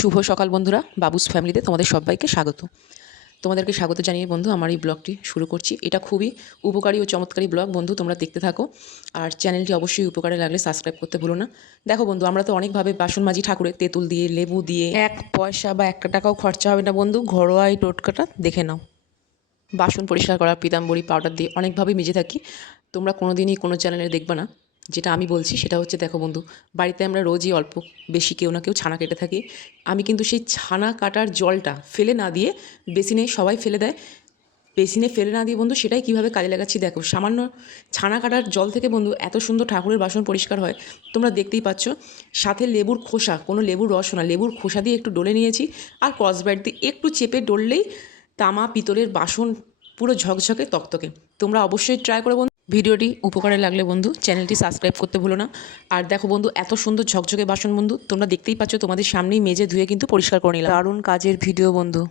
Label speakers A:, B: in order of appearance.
A: শুভ সকাল বন্ধুরা, বাবুস ফ্যামিলিতে তোমাদের সবাইকে স্বাগত। তোমাদেরকে স্বাগত জানিয়ে বন্ধু, আমার এই ব্লগটি শুরু করছি। এটা খুবই উপকারী ও চমৎকারী ব্লগ বন্ধু, তোমরা দেখতে থাকো। আর চ্যানেলটি অবশ্যই উপকারে লাগলে সাবস্ক্রাইব করতে ভুলো না। দেখো বন্ধু, আমরা তো অনেকভাবে বাসন মাজি ঠাকুরের তেঁতুল দিয়ে, লেবু দিয়ে, এক পয়সা বা একটা টাকাও খরচা হবে না বন্ধু। ঘরোয়া এই টোটকাটা দেখে নাও। বাসন পরিষ্কার করা, পিতাম্বরী পাউডার দিয়ে অনেকভাবেই মেজে থাকি। তোমরা কোনো দিনই কোনো চ্যানেলে দেখবে না। যেটা আমি বলছি সেটা হচ্ছে, দেখো বন্ধু, বাড়িতে আমরা রোজই অল্প বেশি কেউ না কেউ ছানা কেটে থাকি। আমি কিন্তু সেই ছানা কাটার জলটা ফেলে না দিয়ে বেসিনে সবাই ফেলে দেয়। বেসিনে ফেলে না দিয়ে বন্ধু, সেটাই কীভাবে কাজে লাগাচ্ছি দেখো, সামান্য ছানা কাটার জল থেকে বন্ধু এত সুন্দর ঠাকুরের বাসন পরিষ্কার হয়, তোমরা দেখতেই পাচ্ছ। সাথে লেবুর খোসা, কোনো লেবুর রস না, লেবুর খোসা দিয়ে একটু ডলে নিয়েছি আর কসব্যাট দিয়ে একটু চেপে ডললেই তামা, পিতলের বাসন পুরো ঝকঝকে তকতকে। তোমরা অবশ্যই ট্রাই করে ভিডিওটি উপকারে লাগলে বন্ধু, চ্যানেলটি সাবস্ক্রাইব করতে ভুলো না। আর দেখো বন্ধু, এত সুন্দর ঝকঝকে বাসন বন্ধু, তোমরা দেখতেই পাচ্ছ তোমাদের সামনেই মেজে ধুয়ে কিন্তু পরিষ্কার করে নিলাম। দারুণ কাজের ভিডিও বন্ধু।